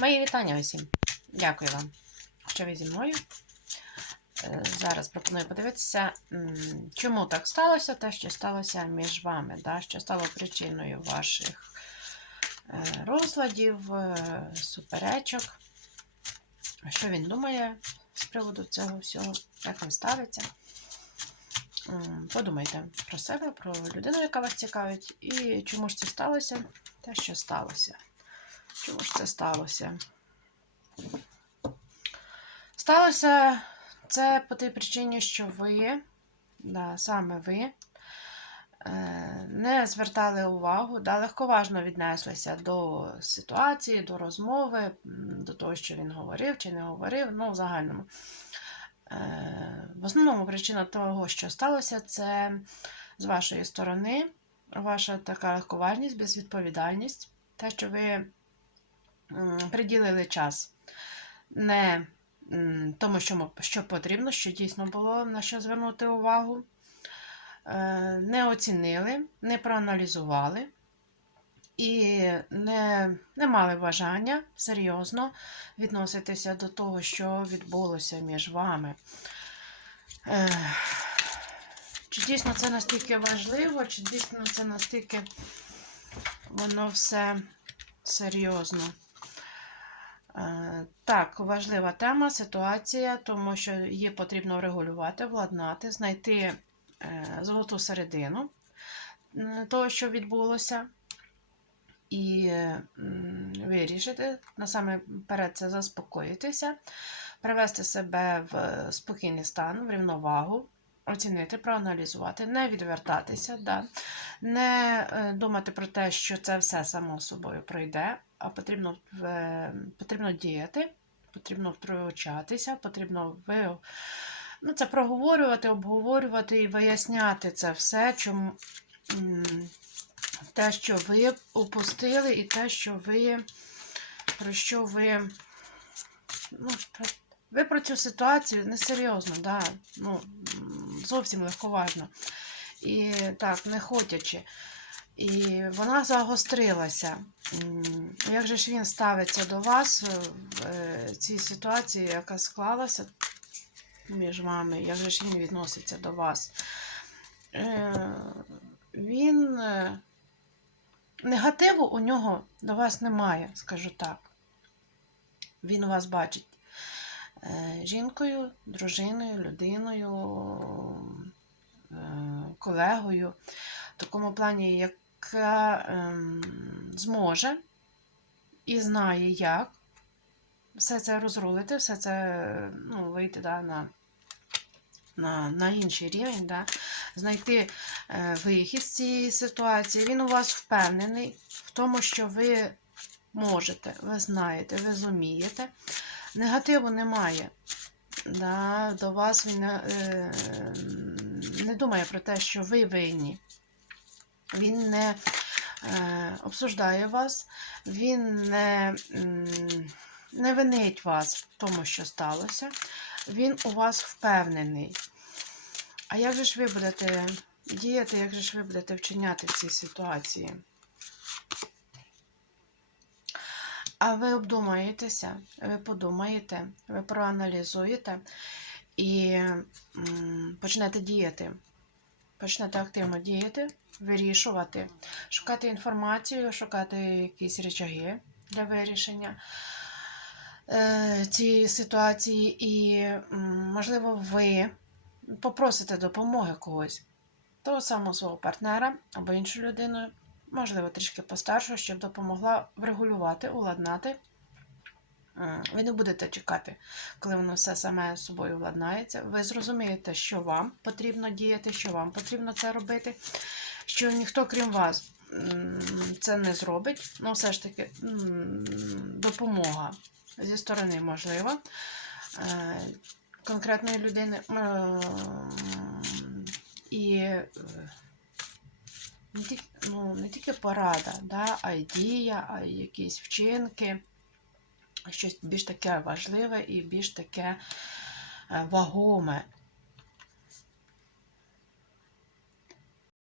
Мої вітання усім. Дякую вам, що ви зі мною. Е, Зараз пропоную подивитися, чому так сталося, те, що сталося між вами, да? що стало причиною ваших е, розладів, е, суперечок. Що він думає з приводу цього всього, як він ставиться. Подумайте про себе, про людину, яка вас цікавить, і чому ж це сталося, те, що сталося. Чому ж це сталося? Сталося це по тій причині, що ви, да, саме ви, е, не звертали увагу, да, легковажно віднеслися до ситуації, до розмови, до того, що він говорив чи не говорив, ну, в загальному. Е, В основному причина того, що сталося, це з вашої сторони, ваша така легковажність, безвідповідальність, те, що ви приділили час не тому, що, що потрібно, що дійсно було на що звернути увагу, е, не оцінили, не проаналізували і не, не мали бажання серйозно відноситися до того, що відбулося між вами. Е, Чи дійсно це настільки важливо, чи дійсно це настільки воно все серйозно? Е, Так, важлива тема, ситуація, тому що її потрібно регулювати, владнати, знайти е, золоту середину того, що відбулося, і вирішити, насамперед це заспокоїтися, привести себе в спокійний стан, в рівновагу, оцінити, проаналізувати, не відвертатися, да? не е, думати про те, що це все само собою пройде, а потрібно, е, потрібно діяти, потрібно втручатися, потрібно ви, ну, це проговорювати, обговорювати і виясняти це все, чому те, що ви упустили, і те, що ви, про що ви. Ну, ви про цю ситуацію несерйозно, да, ну, зовсім легковажно. І так, не хотячи. І вона загострилася. Як же ж він ставиться до вас в е, цій ситуації, яка склалася між вами? Як же ж він відноситься до вас? Е, Він е, негативу у нього до вас немає, скажу так. Він вас бачить жінкою, дружиною, людиною, е, колегою, в такому плані, яка ем, зможе і знає, як все це розрулити, все це ну, вийти да, на, на, на інший рівень, да, знайти е, вихід з цієї ситуації. Він у вас впевнений в тому, що ви можете, ви знаєте, ви зумієте. Негативу немає. Да, до вас він не, е, не думає про те, що ви винні. Він не е, обсуждає вас, він не, не винить вас в тому, що сталося. Він у вас впевнений. А як же ж ви будете діяти, як же ж ви будете вчиняти в цій ситуації? А ви обдумаєтеся, ви подумаєте, ви проаналізуєте і почнете діяти. Почнете активно діяти, вирішувати, шукати інформацію, шукати якісь речаги для вирішення е, цієї ситуації, і, можливо, ви попросите допомоги когось, того самого свого партнера або іншу людину, можливо, трішки постаршу, щоб допомогла врегулювати, уладнати. Ви не будете чекати, коли воно все саме з собою владнається. Ви зрозумієте, що вам потрібно діяти, що вам потрібно це робити, що ніхто, крім вас, це не зробить. Ну, все ж таки, допомога зі сторони можлива. Е, Конкретної людини. І е, не тільки, ну, не тільки порада, да, а й а якісь вчинки, щось більш таке важливе і більш таке е, вагоме.